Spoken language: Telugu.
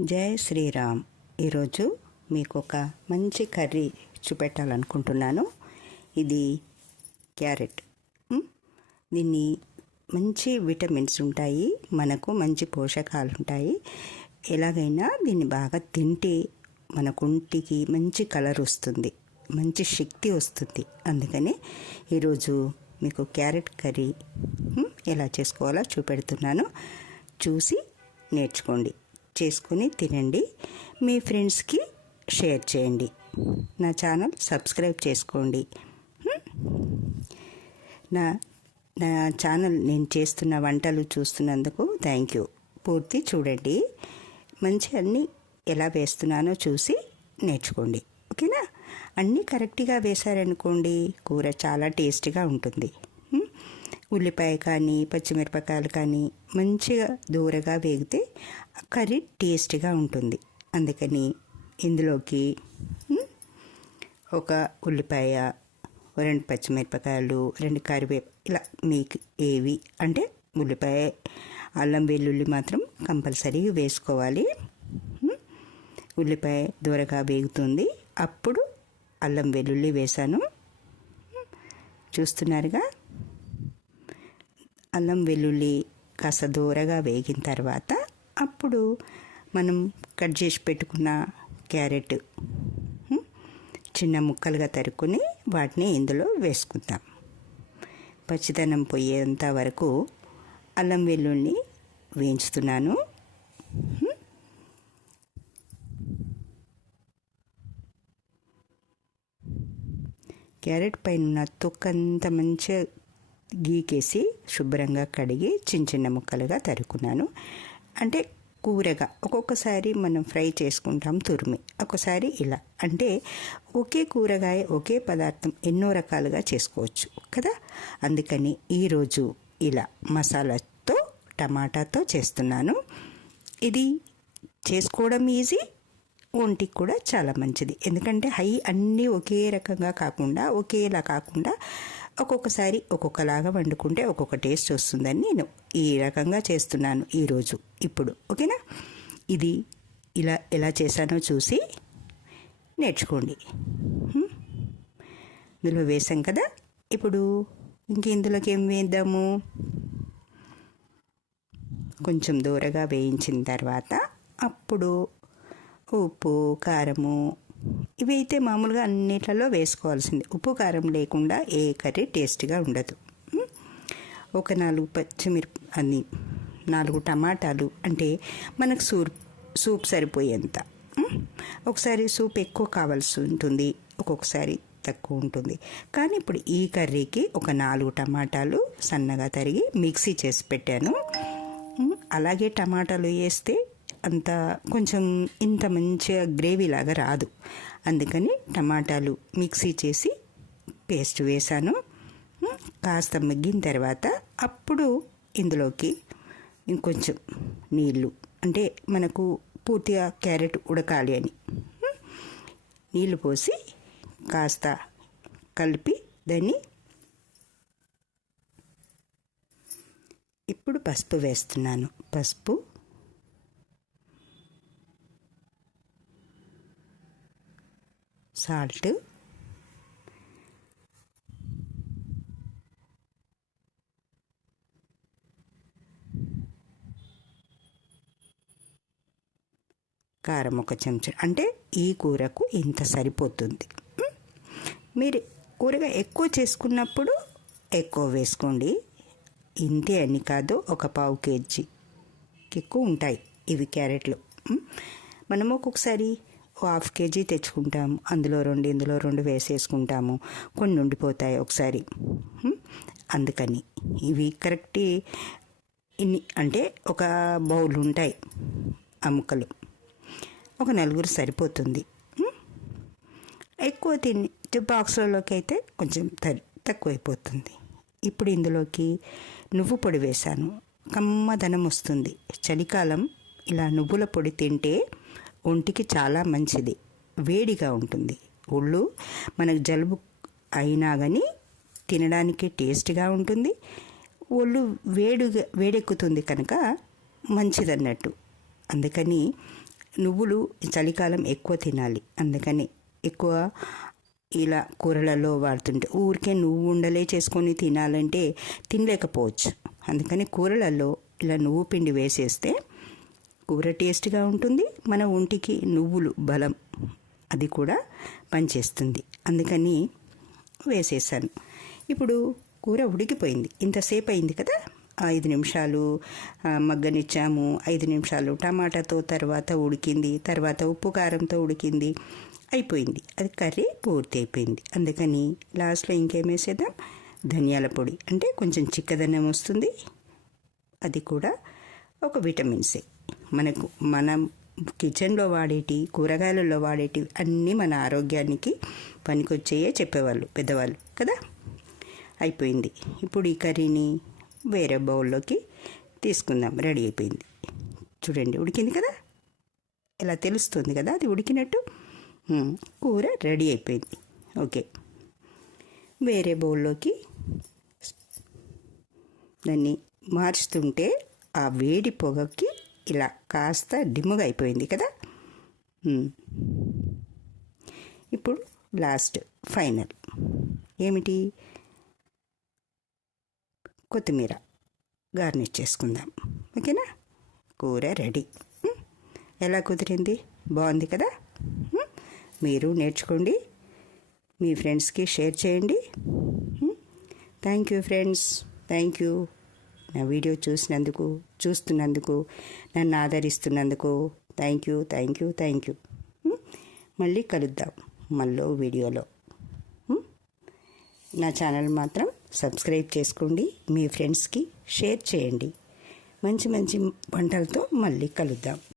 జై శ్రీరామ్. ఈరోజు మీకు ఒక మంచి కర్రీ చూపెట్టాలనుకుంటున్నాను. ఇది క్యారెట్. దీన్ని మంచి విటమిన్స్ ఉంటాయి. మనకు మంచి పోషకాలు ఉంటాయి ఎలాగైనా దీన్ని బాగా తింటే మన కుంటికి మంచి కలర్ వస్తుంది. మంచి శక్తి వస్తుంది. అందుకని ఈరోజు మీకు క్యారెట్ కర్రీ ఎలా చేసుకోవాలో చూపెడుతున్నాను. చూసి నేర్చుకోండి. చేసుకొని తినండి. మీ ఫ్రెండ్స్కి షేర్ చేయండి. నా ఛానల్ సబ్స్క్రైబ్ చేసుకోండి. నా నా ఛానల్ నేను చేస్తున్న వంటలు చూస్తున్నందుకు థ్యాంక్ యూ. పూర్తి చూడండి. మంచి అన్నీ ఎలా వేస్తున్నానో చూసి నేర్చుకోండి. ఓకేనా? అన్నీ కరెక్ట్గా వేశారనుకోండి కూర చాలా టేస్టీగా ఉంటుంది. ఉల్లిపాయ కానీ పచ్చిమిరపకాయలు కానీ మంచిగా దూరగా వేగితే కర్రీ టేస్టీగా ఉంటుంది. అందుకని ఇందులోకి ఒక ఉల్లిపాయ రెండు పచ్చిమిరపకాయలు రెండు కరివేపు ఇలా మీకు ఏవి అంటే ఉల్లిపాయ అల్లం వెల్లుల్లి మాత్రం కంపల్సరీ వేసుకోవాలి. ఉల్లిపాయ దూరగా వేగుతుంది. అప్పుడు అల్లం వెల్లుల్లి వేసాను చూస్తున్నారుగా? అల్లం వెల్లుల్లి కాస్త దూరగా వేగిన తర్వాత అప్పుడు మనం కట్ చేసి పెట్టుకున్న క్యారెట్ చిన్న ముక్కలుగా తరుక్కుని వాటిని ఇందులో వేసుకుందాం. పచ్చిదనం పోయేంత వరకు అల్లం వెల్లుల్ని వేయించుతున్నాను. క్యారెట్ పైన ఉన్న తొక్కంతా మంచిగా గీకేసి శుభ్రంగా కడిగి చిన్న చిన్న ముక్కలుగా తరుకున్నాను. అంటే కూరగా ఒక్కొక్కసారి మనం ఫ్రై చేసుకుంటాం తురిమి. ఒకసారి ఇలా. అంటే ఒకే కూరగాయ ఒకే పదార్థం ఎన్నో రకాలుగా చేసుకోవచ్చు కదా? అందుకని ఈరోజు ఇలా మసాలాతో టమాటాతో చేస్తున్నాను. ఇది చేసుకోవడం ఈజీ ఒంటికి కూడా చాలా మంచిది. ఎందుకంటే హై అన్నీ ఒకే రకంగా కాకుండా ఒకేలా కాకుండా ఒక్కొక్కసారి ఒక్కొక్కలాగా వండుకుంటే ఒక్కొక్క టేస్ట్ వస్తుందని నేను ఈ రకంగా చేస్తున్నాను ఈరోజు. ఇప్పుడు ఓకేనా? ఇది ఇలా ఎలా చేశానో చూసి నేర్చుకోండి. ఇందులో వేసాం కదా? ఇప్పుడు ఇంక ఇందులోకి ఏం వేద్దాము? కొంచెం దూరగా వేయించిన తర్వాత అప్పుడు ఉప్పు కారము ఇవి అయితే మామూలుగా అన్నిట్లలో వేసుకోవాల్సింది. ఉప్పు కారం లేకుండా ఏ కర్రీ టేస్ట్గా ఉండదు. ఒక నాలుగు పచ్చిమిరప అన్ని నాలుగు టమాటాలు అంటే మనకు సూప్ సూప్ సరిపోయేంత. ఒకసారి సూప్ ఎక్కువ కావాల్సి ఉంటుంది. ఒక్కొక్కసారి తక్కువ ఉంటుంది. కానీ ఇప్పుడు ఈ కర్రీకి ఒక నాలుగు టమాటాలు సన్నగా తరిగి మిక్సీ చేసి పెట్టాను. అలాగే టమాటాలు వేస్తే అంత కొంచెం ఇంత మంచిగా గ్రేవీ లాగా రాదు. అందుకని టమాటాలు మిక్సీ చేసి పేస్ట్ వేసాను కాస్త మగ్గిన తర్వాత అప్పుడు ఇందులోకి ఇంకొంచెం నీళ్ళు అంటే మనకు పూర్తిగా క్యారెట్ ఉడకాలి అని. నీళ్ళు పోసి కాస్త కలిపి దాన్ని ఇప్పుడు పసుపు వేస్తున్నాను. పసుపు సాల్ట్. కారం ఒక చెంచా. అంటే ఈ కూరకు ఇంత సరిపోతుంది. మీరు కూరగా ఎక్కువ చేసుకున్నప్పుడు ఎక్కువ వేసుకోండి. ఇంతే అని కాదు ఒక పావు కేజీకి ఎక్కువ ఉంటాయి ఇవి క్యారెట్లు. మనము ఒక్కొక్కసారి హాఫ్ కేజీ తెచ్చుకుంటాము. అందులో రెండు ఇందులో రెండు వేసేసుకుంటాము. కొన్ని ఉండిపోతాయి ఒకసారి. అందుకని ఇవి కరెక్ట్ ఇన్ని అంటే ఒక బౌల్ ఉంటాయి ఆ ముక్కలు. ఒక నలుగురు సరిపోతుంది. ఎక్కువ తిని బాక్స్లలోకి అయితే కొంచెం తరి తక్కువైపోతుంది. ఇప్పుడు ఇందులోకి నువ్వు పొడి వేశాను. కమ్మదనం వస్తుంది. చలికాలం ఇలా నువ్వుల పొడి తింటే ఒంటికి చాలా మంచిది. వేడిగా ఉంటుంది. ఒళ్ళు మనకు జలుబు అయినా కానీ తినడానికి టేస్ట్గా ఉంటుంది. ఒళ్ళు వేడిగా వేడెక్కుతుంది కనుక మంచిదన్నట్టు. అందుకని నువ్వులు చలికాలం ఎక్కువ తినాలి. అందుకని ఎక్కువ ఇలా కూరలలో వాడుతుంటే ఊరికే నువ్వు ఉండలే చేసుకొని తినాలంటే తినలేకపోవచ్చు. అందుకని కూరలలో ఇలా నువ్వు పిండి వేసేస్తే కూర టేస్ట్గా ఉంటుంది. మన ఒంటికి నువ్వులు బలం అది కూడా పనిచేస్తుంది. అందుకని వేసేసాను. ఇప్పుడు కూర ఉడికిపోయింది. ఇంతసేపు అయింది కదా? ఐదు నిమిషాలు మగ్గనిచ్చాము. ఐదు నిమిషాలు టమాటాతో తర్వాత ఉడికింది. తర్వాత ఉప్పు కారంతో ఉడికింది. అయిపోయింది. అది కర్రీ పూర్తి అయిపోయింది. అందుకని లాస్ట్లో ఇంకేం వేసేద్దాం? ధనియాల పొడి. అంటే కొంచెం చిక్కదనం వస్తుంది. అది కూడా ఒక విటమిన్ సి. మనకు మనం కిచెన్లో వాడేటి కూరగాయలలో వాడేటి అన్నీ మన ఆరోగ్యానికి పనికొచ్చేయే చెప్పేవాళ్ళు పెద్దవాళ్ళు కదా? అయిపోయింది. ఇప్పుడు ఈ కర్రీని వేరే బౌల్లోకి తీసుకుందాం. రెడీ అయిపోయింది. చూడండి ఉడికింది కదా? ఇలా తెలుస్తుంది కదా? అది ఉడికినట్టు. కూర రెడీ అయిపోయింది. ఓకే. వేరే బౌల్లోకి దాన్ని మార్చుతుంటే ఆ వేడి పొగకి ఇలా కాస్త డిమ్ముగా అయిపోయింది కదా? ఇప్పుడు లాస్ట్ ఫైనల్. ఏమిటి? కొత్తిమీర గార్నిష్ చేసుకుందాం. ఓకేనా? కూర రెడీ. ఎలా కుదిరింది? బాగుంది కదా? మీరు నేర్చుకోండి. మీ ఫ్రెండ్స్కి షేర్ చేయండి. Thank you friends. Thank you. నా వీడియో చూసినందుకు చూస్తున్నందుకు నన్ను ఆదరిస్తున్నందుకు thank you thank you thank you మళ్ళీ కలుద్దాం మళ్ళీ వీడియోలో. నా ఛానల్ మాత్రం సబ్స్క్రైబ్ చేసుకోండి మీ ఫ్రెండ్స్కి షేర్ చేయండి. మంచి మంచి వంటలతో మళ్ళీ కలుద్దాం.